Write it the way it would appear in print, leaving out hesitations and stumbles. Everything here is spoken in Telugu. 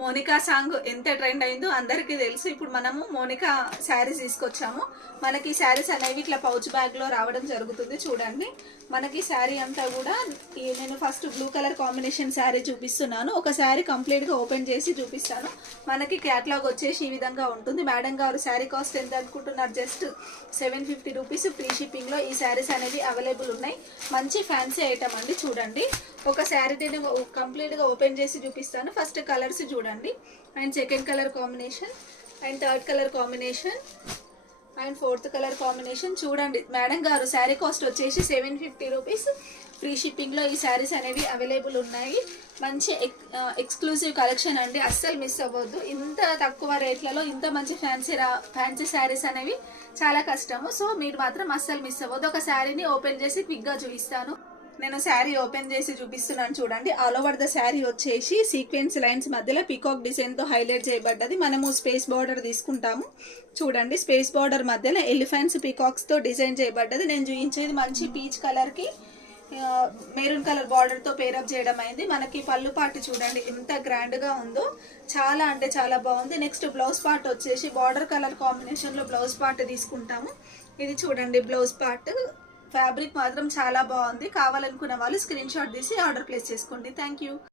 మోనికా సాంగ్ ఎంత ట్రెండ్ అయిందో అందరికీ తెలుసు. ఇప్పుడు మనము మోనికా శారీస్ తీసుకొచ్చాము. మనకి శారీస్ అనేవి ఇట్లా పౌచ్ బ్యాగ్లో రావడం జరుగుతుంది. చూడండి, మనకి శారీ అంతా కూడా నేను first blue colour combination sari చూపిస్తున్నాను. ఒక శారీ కంప్లీట్గా ఓపెన్ చేసి చూపిస్తాను. మనకి క్యాటలాగ్ వచ్చేసి ఈ విధంగా ఉంటుంది. మేడం గారు శారీ కాస్ట్ ఎంత అనుకుంటున్నారు? జస్ట్ 750 రూపీస్ ఫ్రీ షిప్పింగ్లో ఈ శారీస్ అనేవి అవైలబుల్ ఉన్నాయి. మంచి ఫ్యాన్సీ ఐటమ్ అండి. చూడండి, ఒక శారీ నేను కంప్లీట్గా ఓపెన్ చేసి చూపిస్తాను. ఫస్ట్ కలర్స్ చూడండి, and second colour combination, and third colour combination, and fourth colour combination. చూడండి, మేడం గారు శారీ కాస్ట్ వచ్చేసి 750 రూపీస్ ఫ్రీ షిప్పింగ్లో ఈ శారీస్ అనేవి అవైలబుల్ ఉన్నాయి. మంచి ఎక్స్క్లూజివ్ కలెక్షన్ అండి, అస్సలు మిస్ అవ్వద్దు. ఇంత తక్కువ రేట్లలో ఇంత మంచి ఫ్యాన్సీ శారీస్ అనేవి చాలా కష్టము. సో మీరు మాత్రం అస్సలు మిస్ అవ్వద్దు. ఒక శారీని ఓపెన్ చేసి క్విక్గా చూపిస్తాను. నేను శారీ ఓపెన్ చేసి చూపిస్తున్నాను. చూడండి, ఆల్ ఓవర్ ద శారీ వచ్చేసి సీక్వెన్స్ లైన్స్ మధ్యలో పీకాక్ డిజైన్తో హైలైట్ చేయబడ్డది. మనము స్పేస్ బార్డర్ తీసుకుంటాము. చూడండి, స్పేస్ బార్డర్ మధ్యలో ఎలిఫెంట్స్ పీకాక్స్తో డిజైన్ చేయబడ్డది. నేను చూపించేది మంచి పీచ్ కలర్కి మెరూన్ కలర్ బార్డర్తో పేరప్ చేయడం అయింది. మనకి పళ్ళు పార్ట్ చూడండి ఎంత గ్రాండ్గా ఉందో, చాలా అంటే చాలా బాగుంది. నెక్స్ట్ బ్లౌజ్ పార్ట్ వచ్చేసి బార్డర్ కలర్ కాంబినేషన్లో బ్లౌజ్ పార్ట్ తీసుకుంటాము. ఇది చూడండి బ్లౌజ్ పార్ట్. ఫ్యాబ్రిక్ మాత్రం చాలా బాగుంది. కావాలనుకున్న వాళ్ళు స్క్రీన్ షాట్ తీసి ఆర్డర్ ప్లేస్ చేసుకోండి. Thank you.